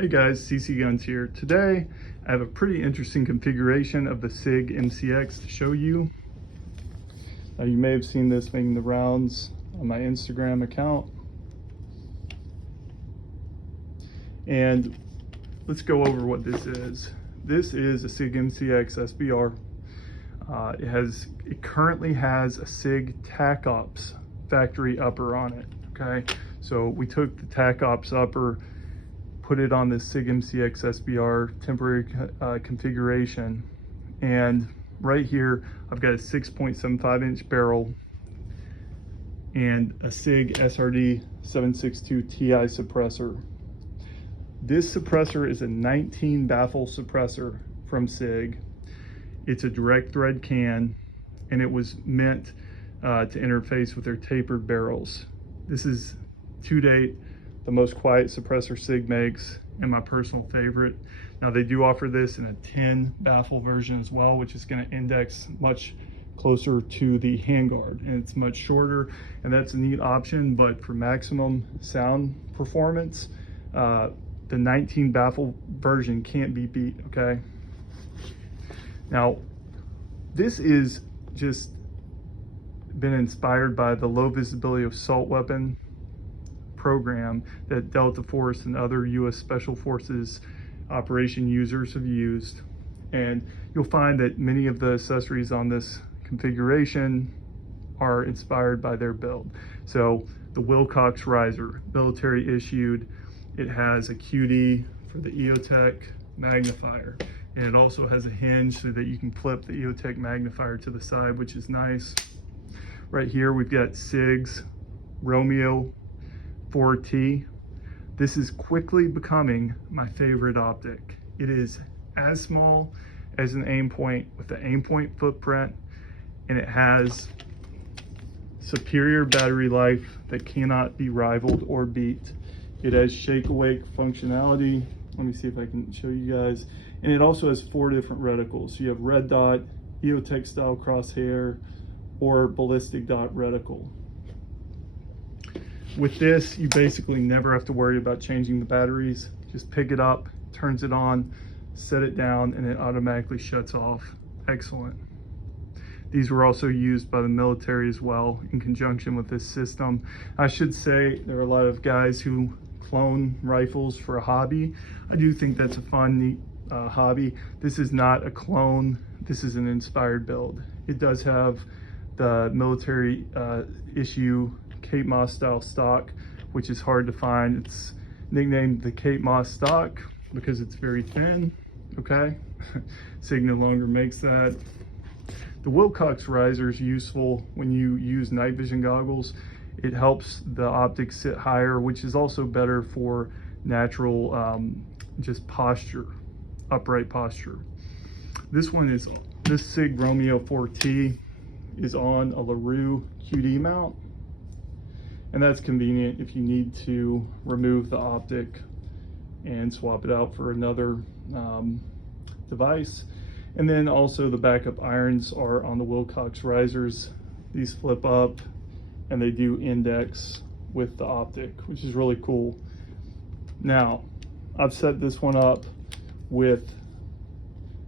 Hey guys, CC Guns here. Today I have a pretty interesting configuration of the SIG MCX to show you. Now you may have seen this making the rounds on my Instagram account. And let's go over what this is. This is a SIG MCX SBR. It currently has a SIG TAC-OPS factory upper on it, okay? So we took the TAC-OPS upper, put it on this SIG MCX SBR temporary configuration, and right here I've got a 6.75 inch barrel and a SIG SRD762TI suppressor. This suppressor is a 19 baffle suppressor from SIG. It's a direct thread can, and it was meant to interface with their tapered barrels. This is, to date, the most quiet suppressor SIG makes and my personal favorite. Now they do offer this in a 10 baffle version as well, which is going to index much closer to the handguard, and it's much shorter, and that's a neat option. But for maximum sound performance, the 19 baffle version can't be beat, okay? Now, this is just been inspired by the low visibility assault weapon program that Delta Force and other U.S. Special Forces operation users have used. And you'll find that many of the accessories on this configuration are inspired by their build. So the Wilcox riser, military issued, it has a QD for the EOTech magnifier. And it also has a hinge so that you can flip the EOTech magnifier to the side, which is nice. Right here, we've got SIG's Romeo 4T. This is quickly becoming my favorite optic. It is as small as an aim point with the aim point footprint, and it has superior battery life that cannot be rivaled or beat. It has shake awake functionality. Let me see if I can show you guys. And it also has 4 different reticles. So you have red dot, EOTech style crosshair, or ballistic dot reticle. With this, you basically never have to worry about changing the batteries. Just pick it up, turns it on, set it down, and it automatically shuts off. Excellent. These were also used by the military as well in conjunction with this system. I should say there are a lot of guys who clone rifles for a hobby. I do think that's a fun, neat hobby. This is not a clone. This is an inspired build. It does have the military issue Cape Moss style stock, which is hard to find. It's nicknamed the Cape Moss stock because it's very thin, okay? SIG no longer makes that. The Wilcox riser is useful when you use night vision goggles. It helps the optics sit higher, which is also better for natural just posture, upright posture. This SIG Romeo 4T is on a LaRue QD mount, and that's convenient if you need to remove the optic and swap it out for another device. And then also the backup irons are on the Wilcox risers. These flip up and they do index with the optic, which is really cool. Now, I've set this one up with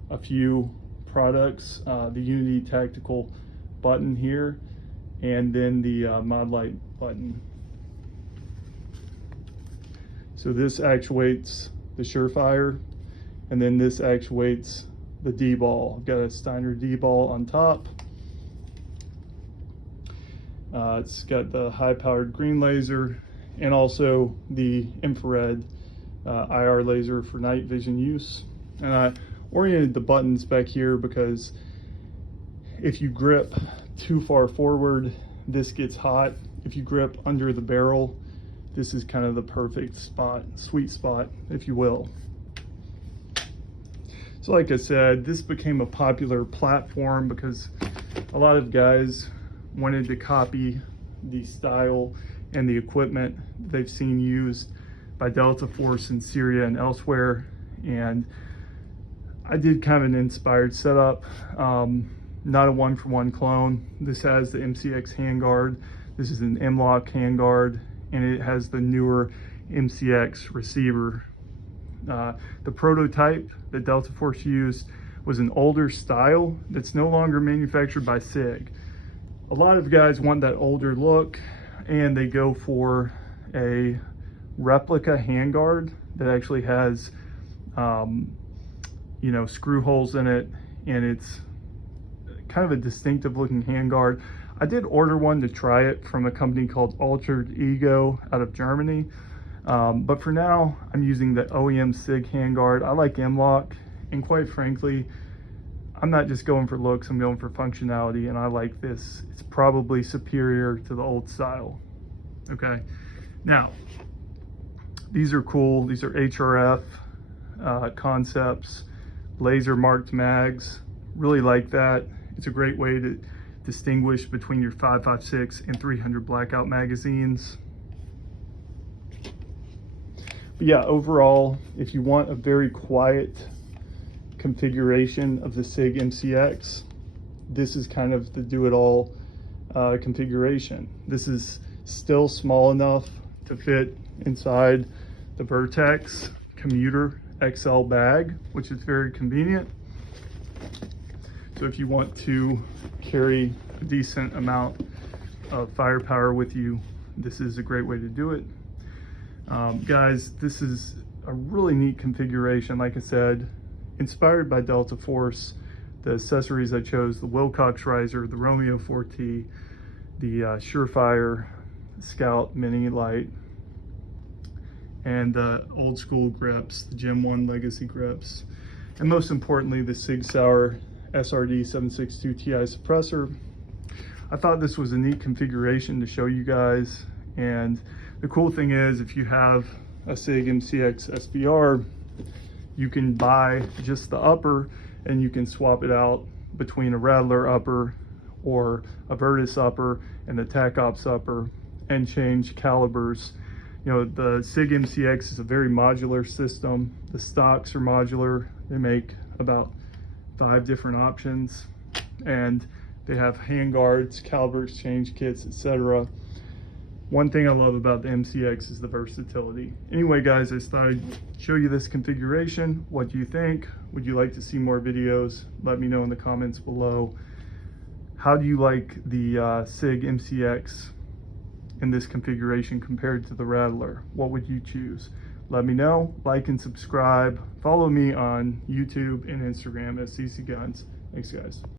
a few products, the Unity Tactical button here, and then the mod light button. So this actuates the Surefire, and then this actuates the D-ball. I've got a Steiner D-ball on top. It's got the high-powered green laser and also the infrared IR laser for night vision use. And I oriented the buttons back here because if you grip too far forward, this gets hot. If you grip under the barrel, this is kind of the perfect spot, sweet spot, if you will. So like I said, this became a popular platform because a lot of guys wanted to copy the style and the equipment they've seen used by Delta Force in Syria and elsewhere. And I did kind of an inspired setup, not a one-for-one clone. This has the MCX handguard. This is an M-LOK handguard, and it has the newer MCX receiver. The prototype that Delta Force used was an older style that's no longer manufactured by SIG. A lot of guys want that older look, and they go for a replica handguard that actually has you know, screw holes in it, and it's kind of a distinctive looking handguard. I did order one to try it from a company called Altered Ego out of Germany, but for now I'm using the OEM SIG handguard. I like M-LOK, and quite frankly, I'm not just going for looks, I'm going for functionality, and I like this. It's probably superior to the old style. Okay, now these are cool. These are HRF concepts, laser marked mags. Really like that. It's a great way to distinguish between your 5.56 and 300 Blackout magazines. But yeah, overall, if you want a very quiet configuration of the SIG MCX, this is kind of the do-it-all configuration. This is still small enough to fit inside the Vertex Commuter XL bag, which is very convenient. So if you want to carry a decent amount of firepower with you, this is a great way to do it. Guys, this is a really neat configuration. Like I said, inspired by Delta Force. The accessories I chose: the Wilcox riser, the Romeo 4T, the Surefire Scout Mini Light, and the old school grips, the Gen 1 Legacy grips, and most importantly, the SIG SAUER SRD762TI suppressor. I thought this was a neat configuration to show you guys, and the cool thing is, if you have a SIG MCX SBR, you can buy just the upper and you can swap it out between a Rattler upper or a Virtus upper and the TAC Ops upper and change calibers. You know, the SIG MCX is a very modular system. The stocks are modular. They make about 5 different options, and they have handguards, caliber exchange kits, etc. One thing I love about the MCX is the versatility. Anyway, guys, I just thought I'd show you this configuration. What do you think? Would you like to see more videos? Let me know in the comments below. How do you like the SIG MCX in this configuration compared to the Rattler? What would you choose? Let me know. Like and subscribe. Follow me on YouTube and Instagram at CC Guns. Thanks, guys.